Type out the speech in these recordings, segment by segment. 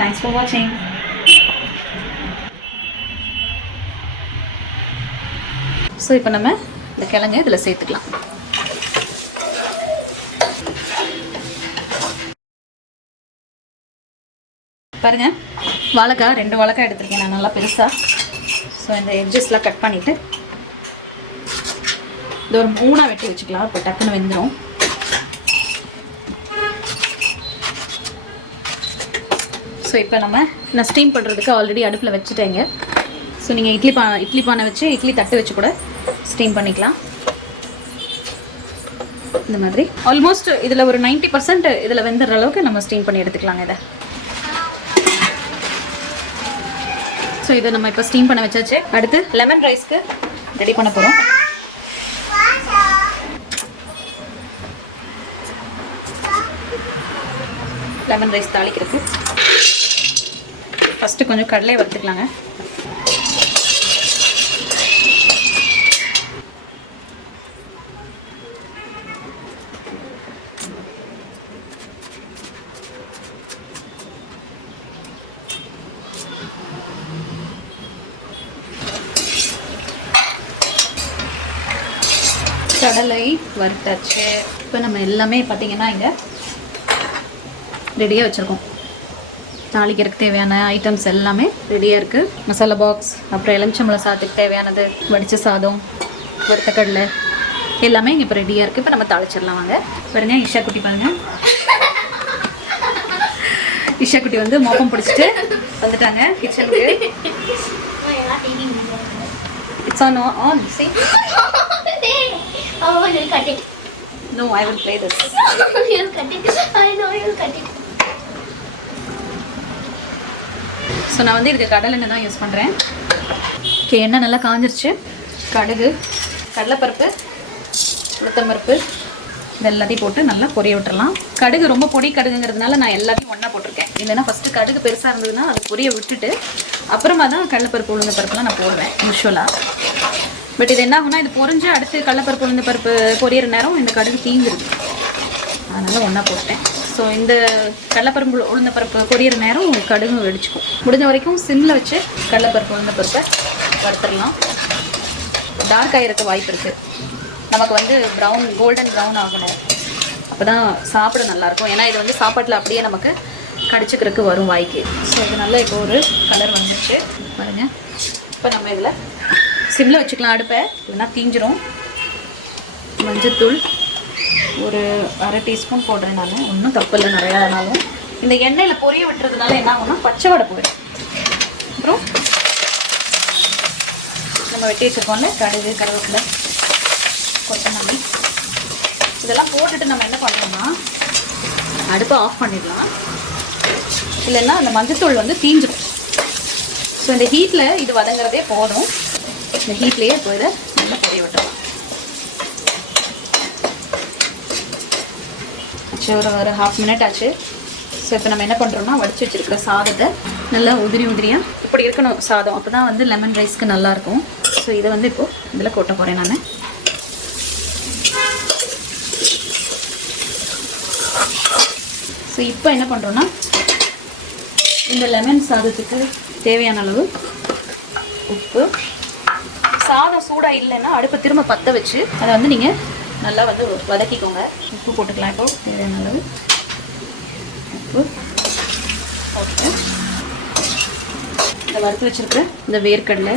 Thanks for வாட்சிங். So இப்போ நம்ம இந்த கிழங்கு இதில் சேர்த்துக்கலாம். பாருங்கள், வாழைக்காய் 2 வாழைக்காய் எடுத்துருக்கேன் நான், நல்லா பெருசாக. ஸோ இந்த எட்ஜஸ்லாம் கட் பண்ணிவிட்டு இது ஒரு 3 வெட்டி வச்சுக்கலாம். இப்போ டக்குன்னு வெந்துடும். ஸோ இப்போ நான் ஸ்டீம் பண்ணுறதுக்கு ஆல்ரெடி அடுப்பில் வச்சுட்டேங்க. ஸோ நீங்கள் இட்லி பானை வச்சு இட்லி தட்டு வச்சு கூட ஸ்டீம் பண்ணிக்கலாம். இந்த மாதிரி ஆல்மோஸ்ட் இதில் ஒரு 90% இதில் வெந்துடுற அளவுக்கு நம்ம ஸ்டீம் பண்ணி எடுத்துக்கலாங்க இதை. ஸோ இதை நம்ம இப்போ ஸ்டீம் பண்ண வச்சாச்சு. அடுத்து லெமன் ரைஸ்க்கு ரெடி பண்ண போகிறோம். லெமன் ரைஸ் தாளிக்கிறதுக்கு ஃபஸ்ட்டு கொஞ்சம் கடலையை வறுத்துக்கலாங்க. கடலை வறுத்தாச்சு. இப்போ நம்ம எல்லாமே பார்த்திங்கன்னா இங்கே ரெடியாக வச்சுருக்கோம். தாளிக்கிறதுக்கு தேவையான ஐட்டம்ஸ் எல்லாமே ரெடியாக இருக்குது. மசாலா பாக்ஸ், அப்புறம் எலுமிச்சம்பழம் சாதத்துக்கு தேவையானது, வடித்த சாதம், வறுத்த கடலை எல்லாமே இங்கே இப்போ ரெடியாக இருக்குது. இப்போ நம்ம தாளிச்சிடலாம் வாங்க. பாருங்க, இஷா குட்டி பாருங்கள். இஷா குட்டி வந்து மோப்பம் பிடிச்சிட்டு வந்துட்டாங்க கிச்சனுக்கு. It's on. See? Oh, you'll cut it. No, I will play this. You'll cut it. I know you'll cut it. So நான் வந்து இதுக்கு கடலை எண்ணெய் தான் யூஸ் பண்ணுறேன். ஓகே, எண்ணெய் நல்லா காஞ்சிருச்சு. கடுகு, கடலைப்பருப்பு, உளுத்தம்பருப்பு இது எல்லாத்தையும் போட்டு நல்லா பொரிய விட்டுறலாம். கடுகு ரொம்ப பொடி கடுகுங்கிறதுனால நான் எல்லாத்தையும் ஒன்றா போட்டிருக்கேன். இல்லைன்னா ஃபஸ்ட்டு கடுகு பெருசாக இருந்ததுன்னா அதை பொரிய விட்டுட்டு அப்புறமா தான் கடலைப்பருப்பு உளுந்தப்பருப்புலாம் நான் போடுவேன் யூஸ்வலாக. பட் இது என்ன ஆகுனா, இது பொரிஞ்சு அடுத்து கடலைப்பருப்பு உளுந்தப்பருப்பு பொரியிற நேரம் இந்த கடுகு தீந்துருது. அதனால் ஒன்றா போட்டேன். ஸோ இந்த கடலைப்பருப்பு உளுந்தப்பருப்பு பொரியிற நேரம் கடுகு வெடிச்சுக்கும். முடிஞ்ச வரைக்கும் சிம்மில் வச்சு கடலைப்பருப்பு உளுந்தப்பருப்பை வறுத்துடலாம். டார்க் ஆகிருக்க வாய்ப்பு இருக்குது. நமக்கு வந்து கோல்டன் ப்ரௌன் ஆகணும். அப்போ தான் சாப்பிட நல்லாயிருக்கும். ஏன்னா இது வந்து சாப்பாட்டில் அப்படியே நமக்கு கடிச்சிக்கிறதுக்கு வரும் வாய்க்கு. ஸோ இது நல்லா இப்போ ஒரு கலர் வந்துச்சு பாருங்கள். இப்போ நம்ம இதில் சிம்மில் வச்சுக்கலாம் அடுப்பை, இல்லைன்னா தீஞ்சிரும். மஞ்சத்தூள் ஒரு 1/2 டீஸ்பூன் போடுறேன் நான். ஒன்றும் தப்பு இல்லை நிறையானாலும். இந்த எண்ணெயில் பொரிய விட்டுறதுனால என்ன ஆகும்னா பச்சை வடை போயிடும். அப்புறம் நம்ம வெட்டி வச்சுருக்கோம்ல கடுகு, கருவேப்பிலை, கொத்தமல்லி இதெல்லாம் போட்டுட்டு நம்ம என்ன பண்ணுறோம்னா அடுப்பை ஆஃப் பண்ணிடலாம். இல்லைன்னா அந்த மஞ்சத்தூள் வந்து தீஞ்சிடும். ஸோ இந்த ஹீட்டில் இது வதங்குறதே போதும். இந்த ஹீட்லேயே இப்போ இதை நல்லா பொரிய விட்டுறலாம். ஆச்சு ஒரு 1/2 மினிட் ஆச்சு. ஸோ இப்போ நம்ம என்ன பண்ணுறோம்னா வடித்து வச்சுருக்கிற சாதத்தை நல்லா உதிரியாக இப்படி இருக்கணும் சாதம். அப்போ தான் வந்து லெமன் ரைஸ்க்கு நல்லாயிருக்கும். ஸோ இதை வந்து இப்போது இதில் கொட்ட போகிறேன் நான். ஸோ இப்போ என்ன பண்ணுறோன்னா இந்த லெமன் சாதத்துக்கு தேவையான அளவு உப்பு. சாதம் சூடாக இல்லைன்னா அடுப்பை திரும்ப பற்ற வச்சு அதை வந்து நீங்கள் நல்லா வந்து வதக்கிக்கோங்க. உப்பு போட்டுக்கலாம். இப்போ தேவையான அளவு உப்பு போட்டு இந்த வறுத்து வச்சுருக்க இந்த வேர்க்கடலை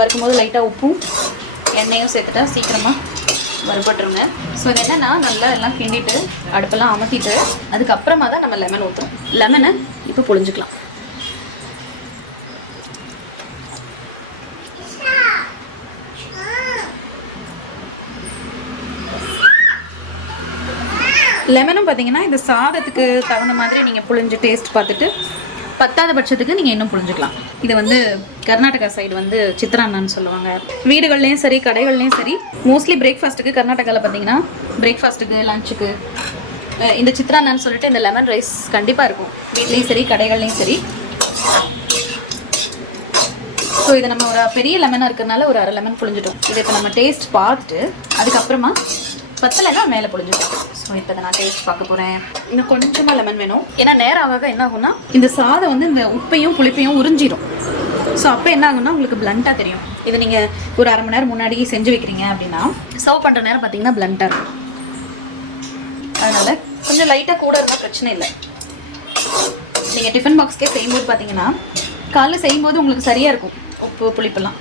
வறுக்கும் போது லைட்டாக உப்பும் எண்ணெயும் சேர்த்துட்டா சீக்கிரமாக வறுபட்டுருங்க. ஸோ இது என்னென்னா நல்லா எல்லாம் கிண்டிட்டு அடுப்பெல்லாம் அமர்த்திட்டு அதுக்கப்புறமா தான் நம்ம லெமன் ஊற்றுறோம். லெமனை இப்போ புழிஞ்சிக்கலாம். லெமனும் பார்த்தீங்கன்னா இந்த சாதத்துக்கு தகுந்த மாதிரி நீங்கள் புழிஞ்சு டேஸ்ட் பார்த்துட்டு பத்தாத பட்சத்துக்கு நீங்கள் இன்னும் புழிஞ்சிக்கலாம். இது வந்து கர்நாடகா சைடு வந்து சித்ரான்னான்னு சொல்லுவாங்க. வீடுகள்லேயும் சரி கடைகள்லேயும் சரி மோஸ்ட்லி பிரேக்ஃபாஸ்ட்டுக்கு கர்நாடகாவில் பார்த்தீங்கன்னா பிரேக்ஃபாஸ்ட்டுக்கு லஞ்சுக்கு இந்த சித்ரான்னான்னு சொல்லிட்டு இந்த லெமன் ரைஸ் கண்டிப்பாக இருக்கும். வீட்லேயும் சரி கடைகள்லேயும் சரி. ஸோ இதை நம்ம ஒரு பெரிய லெமனாக இருக்கிறதுனால ஒரு 1/2 லெமன் புழிஞ்சிட்டோம். இதை இப்போ நம்ம டேஸ்ட் பார்த்துட்டு அதுக்கப்புறமா பத்தலைன்னா மேலே புழிஞ்சுக்கலாம். ஸோ இப்போ நான் டேஸ்ட் பார்க்க போகிறேன். இன்னும் கொஞ்சமாக லெமன் வேணும். ஏன்னா நேரம் ஆக என்ன ஆகும்னா இந்த சாதம் வந்து இந்த உப்பையும் புளிப்பையும் உறிஞ்சிடும். ஸோ அப்போ என்ன ஆகும்னா உங்களுக்கு பிளண்ட்டாக தெரியும். இதை நீங்கள் ஒரு அரை மணி நேரம் முன்னாடி செஞ்சு வைக்கிறீங்க அப்படின்னா சர்வ் பண்ணுற நேரம் பார்த்தீங்கன்னா பிளண்ட்டாக இருக்கும். அதனால் கொஞ்சம் லைட்டாக கூட இருந்தால் பிரச்சனை இல்லை. நீங்கள் டிஃபன் பாக்ஸ்க்கே செய்யும்போது பார்த்தீங்கன்னா காலைல செய்யும்போது உங்களுக்கு சரியாக இருக்கும் உப்பு புளிப்பெல்லாம்.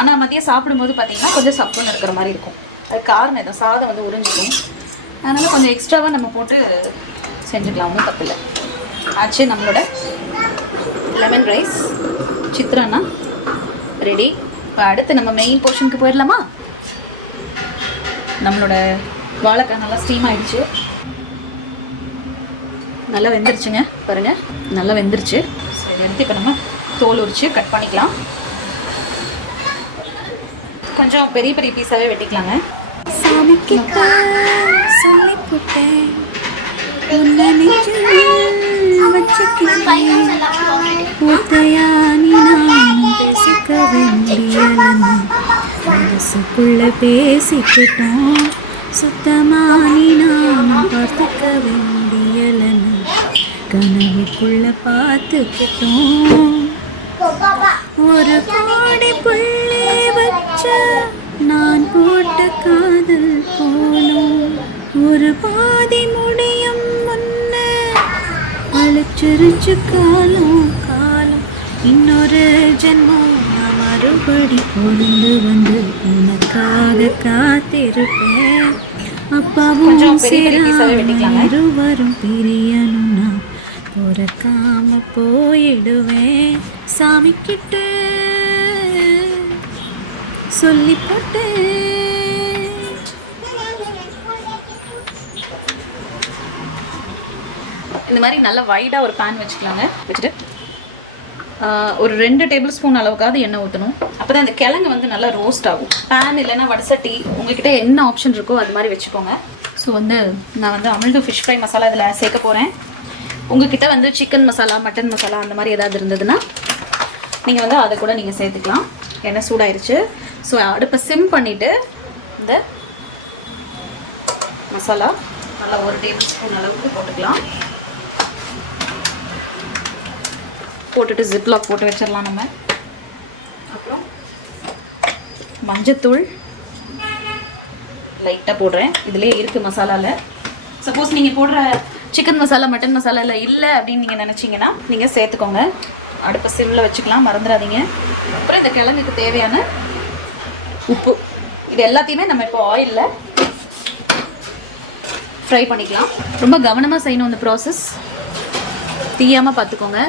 ஆனால் மதியம் சாப்பிடும்போது பார்த்தீங்கன்னா கொஞ்சம் சப்புன்னு இருக்கிற மாதிரி இருக்கும். அது காரணம் இதை சாதம் வந்து உறிஞ்சிக்கும். அதனால் கொஞ்சம் எக்ஸ்ட்ராவாக நம்ம போட்டு செஞ்சுக்கலாம், ஒன்றும் தப்பில்லை. ஆச்சு நம்மளோட லெமன் ரைஸ் சித்ரானா ரெடி. இப்போ அடுத்து நம்ம மெயின் போர்ஷனுக்கு போயிடலாமா? நம்மளோட வாழைக்காய் நல்லா ஸ்டீம் ஆகிடுச்சு, நல்லா வெந்துருச்சுங்க. பாருங்கள் நல்லா வெந்துருச்சு. சரி, எடுத்து இப்போ நம்ம தோல் உரித்து கட் பண்ணிக்கலாம். கொஞ்சம் பெரிய பெரிய பீஸாகவே வெட்டிக்கலாங்க. சாமிக்கிட்ட சொல்லி போட்டேன் மனசுக்குள்ள பேசிக்கிட்டோம், சுத்தமானி நானும் பார்த்துக்கவே முடியலன்னு கனவுக்குள்ள பார்த்துக்கிட்டோம். ஒரு கோடி புள்ளி வச்ச நான் போட்ட காதல் போலும் ஒரு பாதி முடியும் முன்ன அழைச்சிருச்சு காலம் காலம். இன்னொரு ஜென்மம் நான் மறுபடி பொருந்து வந்து உனக்காக காத்திருப்பேன். அப்பாவும் இருவரும் பிரியணும்னா பொறக்காம போயிடுவேன். சாமி கிட்ட சொல்லி போட்டேன். இந்த மாதிரி நல்லா வைடாக ஒரு பேன் வச்சுக்கலாங்க. வச்சுட்டு ஒரு 2 டேபிள் ஸ்பூன் அளவுக்காவது எண்ணெய் ஊற்றணும். அப்போ தான் இந்த கிழங்கு வந்து நல்லா ரோஸ்ட் ஆகும். பேன் இல்லைன்னா வடசட்டி உங்கள்கிட்ட என்ன ஆப்ஷன் இருக்கோ அது மாதிரி வச்சுக்கோங்க. ஸோ வந்து நான் வந்து அமிழ்து ஃபிஷ் ஃப்ரை மசாலா இதில் சேர்க்க போகிறேன். உங்கள்கிட்ட வந்து சிக்கன் மசாலா மட்டன் மசாலா அந்த மாதிரி ஏதாவது இருந்ததுன்னா நீங்கள் வந்து அதை கூட நீங்கள் சேர்த்துக்கலாம். எண்ணெய் சூடாயிருச்சு. ஸோ அடுப்பை சிம் பண்ணிவிட்டு இந்த மசாலா நல்லா 1 டேபிள் ஸ்பூன் அளவுக்கு போட்டுக்கலாம். போட்டுட்டு ஜிப்லாக் போட்டு வச்சிடலாம் நம்ம. அப்புறம் மஞ்சத்தூள் லைட்டாக போடுறேன். இதுலேயே இருக்குது மசாலாவில். சப்போஸ் நீங்கள் போடுற சிக்கன் மசாலா மட்டன் மசாலாவில் இல்லை அப்படின்னு நீங்கள் நினச்சிங்கன்னா நீங்கள் சேர்த்துக்கோங்க. அடுப்பை சிம்மில் வச்சுக்கலாம், மறந்துடாதீங்க. அப்புறம் இந்த கிழங்குக்கு தேவையான உப்பு இது எல்லாத்தையுமே நம்ம இப்போ ஆயிலில் ஃப்ரை பண்ணிக்கலாம். ரொம்ப கவனமாக செய்யணும் இந்த ப்ராசஸ், தீயாமல் பார்த்துக்கோங்க.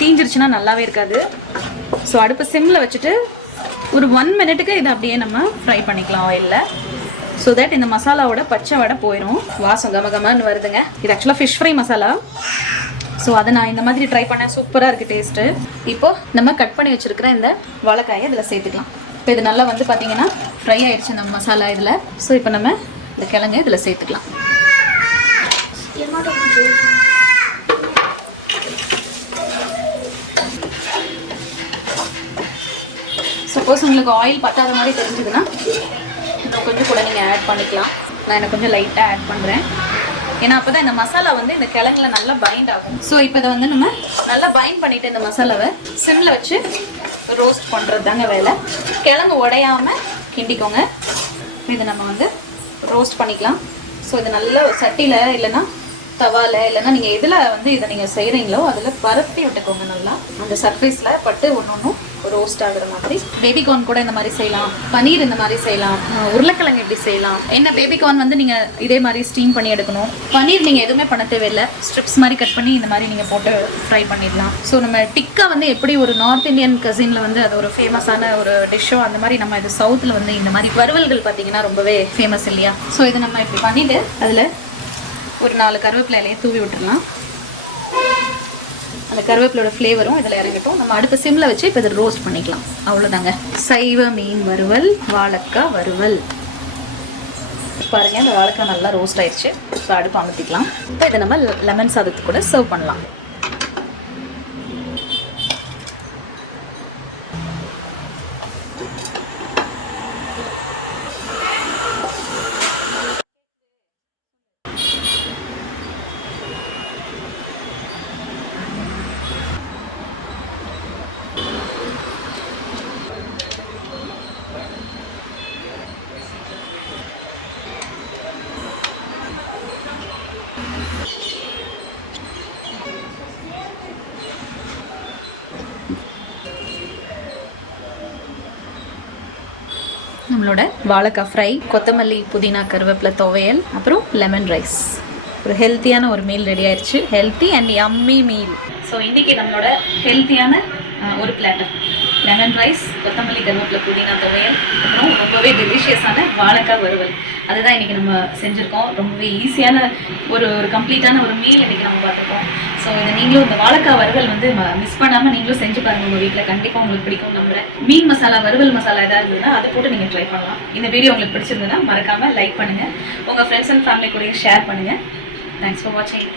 தீஞ்சிருச்சுன்னா நல்லாவே இருக்காது. ஸோ அடுப்பு சிம்மில் வச்சுட்டு ஒரு 1 மினிட்டுக்கு இதை அப்படியே நம்ம ஃப்ரை பண்ணிக்கலாம் ஆயிலில். ஸோ தட் இந்த மசாலாவோட பச்சை வடை போயிடும். வாசம் கமகமான்னு வருதுங்க. இது ஆக்சுவலாக ஃபிஷ் ஃப்ரை மசாலா. ஸோ அதை நான் இந்த மாதிரி ட்ரை பண்ணேன், சூப்பராக இருக்குது டேஸ்ட்டு. இப்போது நம்ம கட் பண்ணி வச்சுருக்கிற இந்த வாழைக்காயை இதில் சேர்த்துக்கலாம். இப்போ இது நல்லா வந்து பார்த்திங்கன்னா ஃப்ரை ஆகிடுச்சு இந்த மசாலா இதில். ஸோ இப்போ நம்ம இந்த கிழங்கு இதில் சேர்த்துக்கலாம். சப்போஸ் உங்களுக்கு ஆயில் பத்தாத மாதிரி தெரிஞ்சதுன்னா இன்னும் கொஞ்சம் கூட நீங்கள் ஆட் பண்ணிக்கலாம். நான் எனக்கு கொஞ்சம் லைட்டாக ஆட் பண்ணுறேன். ஏன்னா அப்போ தான் இந்த மசாலா வந்து இந்த கிழங்குல நல்லா பைண்ட் ஆகும். ஸோ இப்போ இதை வந்து நம்ம நல்லா பைண்ட் பண்ணிவிட்டு இந்த மசாலாவை சிம்மில் வச்சு ரோஸ்ட் பண்ணுறது தாங்க வேலை. கிழங்கு உடையாமல் கிண்டிக்கோங்க. இதை நம்ம வந்து ரோஸ்ட் பண்ணிக்கலாம். ஸோ இது நல்லா சட்டியில் இல்லைன்னா தவால இல்லைன்னா நீங்கள் எதில் வந்து இதை நீங்கள் செய்கிறீங்களோ அதில் பரப்பி விட்டுக்கோங்க. நல்லா அந்த சர்ஃபேஸில் பட்டு ஒன்றும் ரோஸ்ட் ஆகுற மாதிரி. பேபிகார்ன் கூட இந்த மாதிரி செய்யலாம், பன்னீர் இந்த மாதிரி செய்யலாம், உருளைக்கிழங்கு எப்படி செய்யலாம். என்ன பேபிகார்ன் வந்து நீங்கள் இதே மாதிரி ஸ்டீம் பண்ணி எடுக்கணும். பன்னீர் நீங்கள் எதுவுமே பண்ண தேவையில்லை, ஸ்ட்ரிப்ஸ் மாதிரி கட் பண்ணி இந்த மாதிரி நீங்கள் போட்டு ஃப்ரை பண்ணிடலாம். ஸோ நம்ம டிக்கா வந்து எப்படி ஒரு நார்த் இந்தியன் கசினில் வந்து அது ஒரு ஃபேமஸான ஒரு டிஷ்ஷோ அந்த மாதிரி நம்ம இது சவுத்தில் வந்து இந்த மாதிரி வறுவல்கள் பார்த்தீங்கன்னா ரொம்பவே ஃபேமஸ் இல்லையா. ஸோ இதை நம்ம இப்படி பண்ணிவிட்டு அதில் ஒரு 4 கருவேப்பிலை இலையை தூவி விட்டுடலாம். அந்த கருவேப்பிலோட ஃப்ளேவரும் இதில் இறங்கட்டும். நம்ம அடுப்பு சிம்மில் வச்சு இப்போ இதை ரோஸ்ட் பண்ணிக்கலாம். அவ்வளோதாங்க, சைவ மீன் வறுவல், வாழைக்காய் வறுவல். பாருங்கள் இந்த வாழைக்காய் நல்லா ரோஸ்ட் ஆயிடுச்சு. இப்போ அடுப்பு அமர்த்திக்கலாம். இப்போ இதை நம்ம லெமன் சாதத்துக்கு கூட சர்வ் பண்ணலாம். நம்மளோட வாழைக்காய் ஃப்ரை, கொத்தமல்லி புதினா கருவேப்பிலை துவையல், அப்புறம் லெமன் ரைஸ். ஒரு ஹெல்த்தியான ஒரு மீல் ரெடி ஆயிடுச்சு. Healthy and yummy meal. So இன்றைக்கி நம்மளோட ஹெல்த்தியான ஒரு பிளாட்டர், லெமன் ரைஸ், கொத்தமல்லி கருவேப்பிலை புதினா துவையல், அப்புறம் ரொம்பவே டெலிஷியஸான வாழைக்காய் வறுவல். அதுதான் இன்றைக்கி நம்ம செஞ்சுருக்கோம். ரொம்பவே ஈஸியான ஒரு கம்ப்ளீட்டான ஒரு மீல் இன்றைக்கி நம்ம பார்த்துருக்கோம். ஸோ இதை நீங்களும் இந்த வாழைக்காய் வறுவல் வந்து மிஸ் பண்ணாமல் நீங்களும் செஞ்சு பாருங்கள். உங்கள் வீட்டில் கண்டிப்பாக உங்களுக்கு பிடிக்கும். நம்புறேன். மீன் மசாலா, வறுவல் மசாலா எதாவது இருந்ததுன்னா அதை போட்டு நீங்கள் ட்ரை பண்ணலாம். இந்த வீடியோ உங்களுக்கு பிடிச்சிருந்ததுன்னா மறக்காமல் லைக் பண்ணுங்கள். உங்கள் ஃப்ரெண்ட்ஸ் அண்ட் ஃபேமிலி கூடயும் ஷேர் பண்ணுங்கள். தேங்க்ஸ் ஃபார் வாட்சிங்.